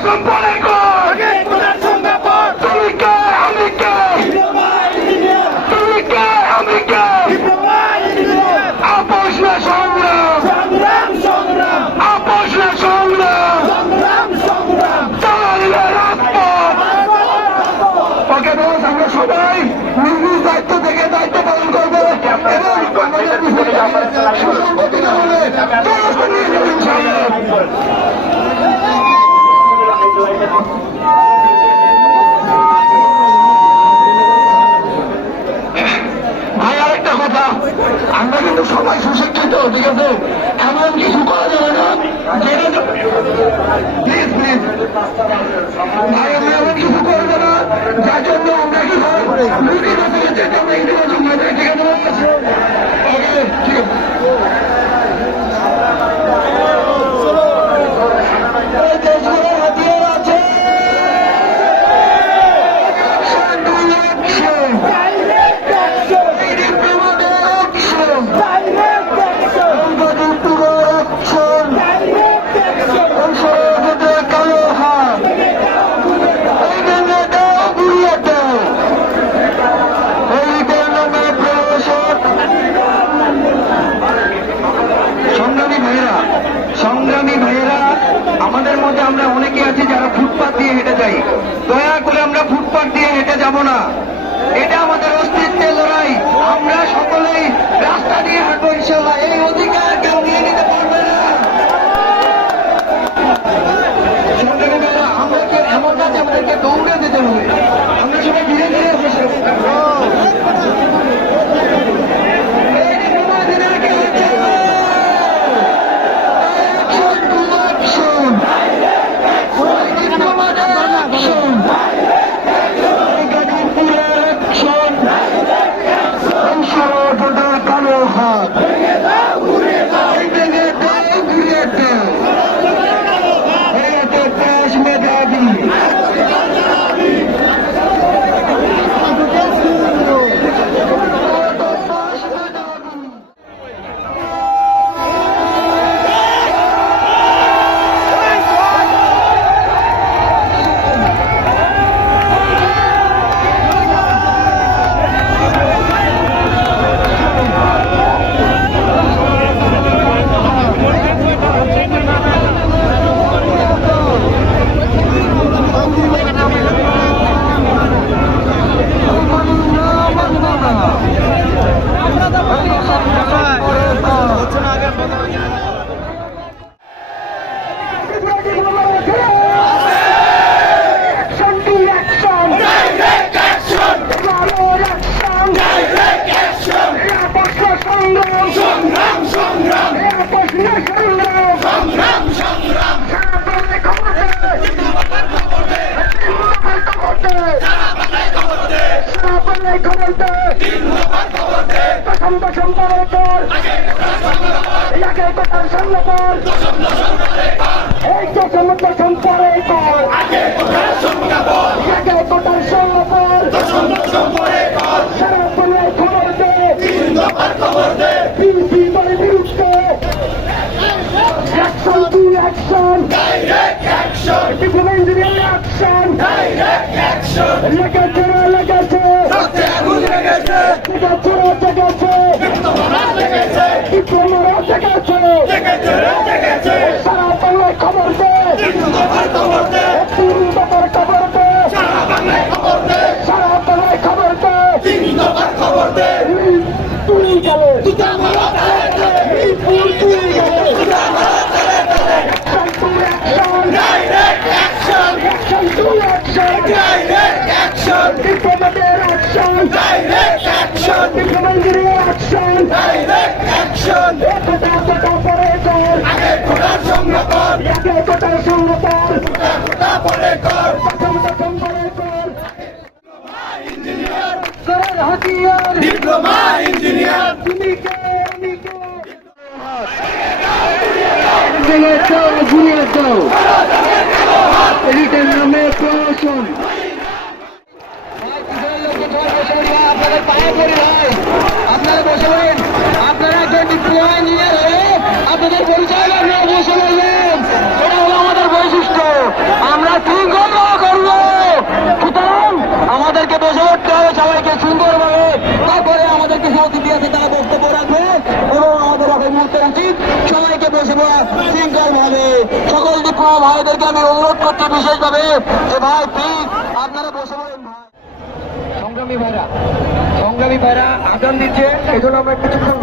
সম্পর্কে তুমি কে আমি কে তুমি কে আমি কে আপোষ না সংগ্রাম আপোষ না সংগ্রাম তাহলে রাজপথ। ওকে বস, আমরা সবাই নিজ নিজ দায়িত্ব থেকে দায়িত্ব পালন করবো এবং সুসংগতি না হলে ব্যবস্থা নিয়ে যাবো ইনশাআল্লাহ। ভাই আরেকটা কথা, আমরা কিন্তু সবাই সুশিক্ষিত, ঠিক আছে? এমন কিছু করা যাবে না যেটা প্লিজ প্লিজ ভাই, আমরা এমন কিছু করবো না যার জন্য আমরা কি হয় লুটি বসে যেতে আমরা ইতিবাচক নয়, ঠিক আছে? ওকে, ঠিক আছে। দেশগুলোর হাতিয়ার আছে, সংগ্রামী ভাইয়েরা, আমাদের মধ্যে আমরা অনেকে আছি যারা ফুটপাথ দিয়ে হেঁটে যাই। দয়া করে আমরা ফুটপাথ দিয়ে হেঁটে যাব না, এটা আমাদের অস্তিত্বের লড়াই। আমরা সকলেই রাস্তা দিয়ে হাঁটবো ইনশাআল্লাহ। এই অধিকার কেউ নিয়ে নিতে পারবে না। সংগ্রামী ভাইয়েরা, আমরা কেউ এমন কাজে আমাদেরকে দৌড়ে দিতে হবে, আমরা সবাই ধীরে ধীরে বসে ডিপ্লোমা ইঞ্জিনিয়ার নামে প্রশাসন আপনাদের পায়ে পড়ি ভাই, আপনারা বসে বলেন, আপনারা একজন ডিপ্লোমা ইঞ্জিনিয়ার হয়ে আপনাদের পরিচয় নিয়ে বসে বললেন, এটা হলো আমাদের বৈশিষ্ট্য। আমরা ভাইদেরকে আমি অনুরোধ করছি বিশেষভাবে যে ভাই প্লিজ আপনারা বসে পড়েন ভাই। সংগ্রামী ভাইরা আজান দিচ্ছে, এই জন্য আমরা কিছুক্ষণ